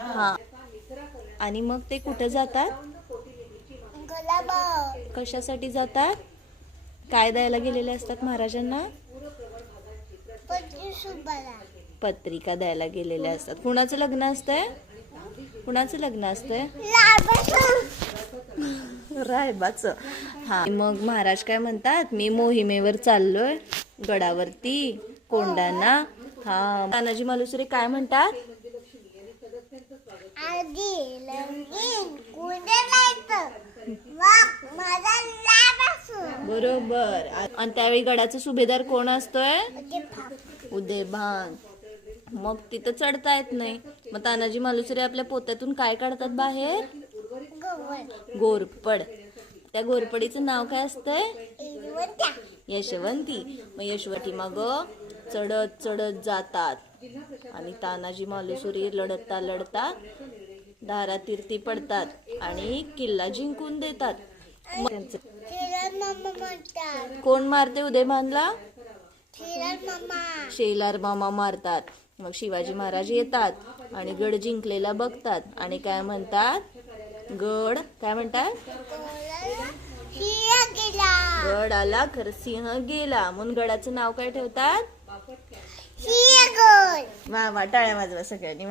हा, आणि मग ते कुठे जातात? कशासाठी जातात? काय द्यायला गेलेले असतात महाराजांना? पत्रिका द्यायला गेलेले असतात. कुणाचं लग्न असतंय? कुणाचं लग्न असतंय? रायबाचं. हा, मग महाराज काय म्हणतात? मी मोहिमेवर चाललोय गडावरती कोंडाणा. हा, तानाजी मालुसरे काय म्हणतात? बरोबर. आणि त्यावेळी गडाचा सुभेदार कोण असतोय? उदयभान. मग तिथं चढता येत नाही. मग तानाजी मालुसरे आपल्या पोत्यातून काय काढतात बाहेर? घोरपड. त्या घोरपडीचं नाव काय असतंय? यशवंती. मग यशवंती मग चढत चढत जातात आणि तानाजी मालुसरे लढता लढता धारातीर्थी पडतात आणि किल्ला जिंकून देतात. कोण मारते उदयभानला? शेलार मामा मारतात. मग शिवाजी महाराज येतात आणि गड जिंकलेला बघतात आणि काय म्हणतात? काय म्हणतात? गड आला खर सिंह गेला. म्हणून गडाचं नाव काय ठेवतात? वा वा, टाळ्या वाजवा सगळ्यांनी.